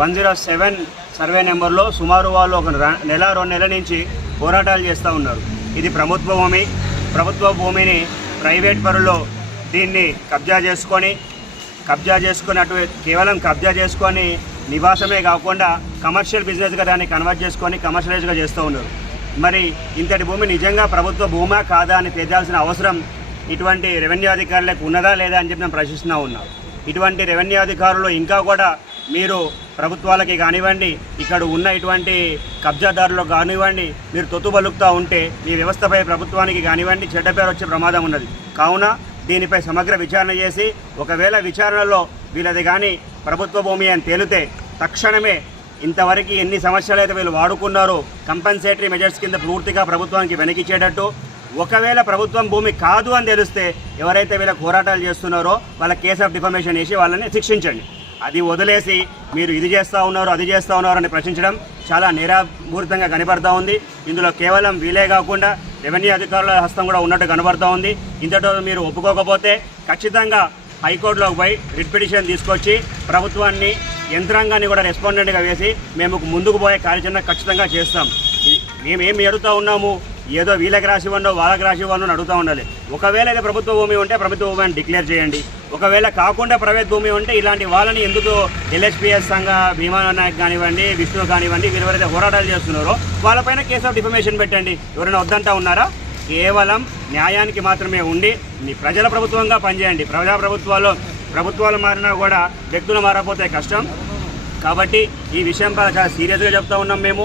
One zero seven survey నెంబర్లో సుమారు వాళ్ళు ఒక నెల రెండు నెలల నుంచి పోరాటాలు చేస్తూ ఉన్నారు. ఇది ప్రభుత్వ భూమి. ప్రభుత్వ భూమిని ప్రైవేట్ పరులు దీన్ని కబ్జా చేసుకొని కబ్జా చేసుకుని కేవలం కబ్జా చేసుకొని నివాసమే కాకుండా కమర్షియల్ బిజినెస్గా దాన్ని కన్వర్ట్ చేసుకొని కమర్షియలైజ్గా చేస్తూ ఉన్నారు. మరి ఇంతటి భూమి నిజంగా ప్రభుత్వ భూమా కాదా అని తేల్చాల్సిన అవసరం ఇటువంటి రెవెన్యూ అధికారులకు ఉన్నదా లేదా అని చెప్పి మేము ప్రశ్నిస్తూ ఉన్నాం. ఇటువంటి రెవెన్యూ అధికారులు ఇంకా కూడా మీరు ప్రభుత్వాలకి కానివ్వండి ఇక్కడ ఉన్న ఇటువంటి కబ్జాదారులకు కానివ్వండి మీరు తొత్తుబలుకుతూ ఉంటే మీ వ్యవస్థపై ప్రభుత్వానికి కానివ్వండి చెడ్డ పేరు వచ్చే ప్రమాదం ఉన్నది. కావున దీనిపై సమగ్ర విచారణ చేసి ఒకవేళ విచారణలో వీళ్ళది కానీ ప్రభుత్వ భూమి అని తేలితే తక్షణమే ఇంతవరకు ఎన్ని సమస్యలు అయితే వీళ్ళు వాడుకున్నారో కంపెన్సేటరీ మెజర్స్ కింద పూర్తిగా ప్రభుత్వానికి వెనకిచ్చేటట్టు ఒకవేళ ప్రభుత్వం భూమి కాదు అని తెలిస్తే ఎవరైతే వీళ్ళ పోరాటాలు చేస్తున్నారో వాళ్ళ కేసు ఆఫ్ డిఫర్మేషన్ వేసి వాళ్ళని శిక్షించండి. అది వదిలేసి మీరు ఇది చేస్తూ ఉన్నారు అది చేస్తూ ఉన్నారు అని ప్రశ్నించడం చాలా నిరాభూరితంగా కనబడతా ఉంది. ఇందులో కేవలం వీలే కాకుండా రెవెన్యూ అధికారుల హస్తం కూడా ఉన్నట్టు కనబడతా ఉంది. ఇంతటో మీరు ఒప్పుకోకపోతే ఖచ్చితంగా హైకోర్టులోకి పోయి రిట్ పిటిషన్ తీసుకొచ్చి ప్రభుత్వాన్ని యంత్రాంగాన్ని కూడా రెస్పాండెంట్గా వేసి మేము ముందుకు పోయే కార్యాచరణ ఖచ్చితంగా చేస్తాం. మేమేమి అడుగుతూ ఉన్నాము? ఏదో వీళ్ళకి రాసి ఇవ్వండో వాళ్ళకి రాసి ఇవ్వండి అని అడుగుతూ ఉండాలి. ఒకవేళ ఇది ప్రభుత్వ భూమి ఉంటే ప్రభుత్వ భూమి అని డిక్లేర్ చేయండి. ఒకవేళ కాకుండా ప్రైవేట్ భూమి ఉంటే ఇలాంటి వాళ్ళని ఎందుకు ఎల్హెచ్పిఎస్ సంఘ భీమా నాయక్ కానివ్వండి విష్ణు కానివ్వండి వీరు ఎవరైతే పోరాటాలు చేస్తున్నారో వాళ్ళపైన కేసు ఆఫ్ డిఫమేషన్ పెట్టండి. ఎవరైనా వద్దంటా ఉన్నారా? కేవలం న్యాయానికి మాత్రమే ఉండి మీ ప్రజల ప్రభుత్వంగా పనిచేయండి. ప్రజా ప్రభుత్వాలు ప్రభుత్వాలు మారినా కూడా వ్యక్తులు మారకపోతే కష్టం. కాబట్టి ఈ విషయం చాలా సీరియస్గా చెప్తా ఉన్నాం మేము.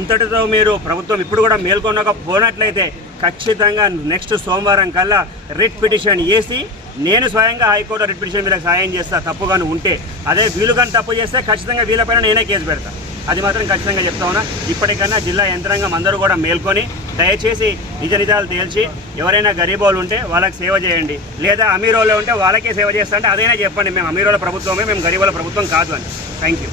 ఇంతటితో మీరు ప్రభుత్వం ఇప్పుడు కూడా మేల్కొనకపోనట్లయితే ఖచ్చితంగా నెక్స్ట్ సోమవారం కల్లా రిట్ పిటిషన్ వేసి నేను స్వయంగా హైకోర్టు రిట్ పిటిషన్ మీద సాయం చేస్తా తప్పుగాను ఉంటే. అదే వీలు కానీ తప్పు చేస్తే ఖచ్చితంగా వీళ్ళపైన నేనే కేసు పెడతా. అది మాత్రం ఖచ్చితంగా చెప్తా ఉన్నా. ఇప్పటికన్నా జిల్లా యంత్రాంగం అందరూ కూడా మేల్కొని దయచేసి నిజ నిజాలు తేల్చి ఎవరైనా గరీబోలు ఉంటే వాళ్ళకి సేవ చేయండి. లేదా అమీరోళ్ళు ఉంటే వాళ్ళకే సేవ చేస్తా అంటే అదైనా చెప్పండి. మేము అమీరోల ప్రభుత్వమే మేము గరీబోల ప్రభుత్వం కాదు అని. Thank you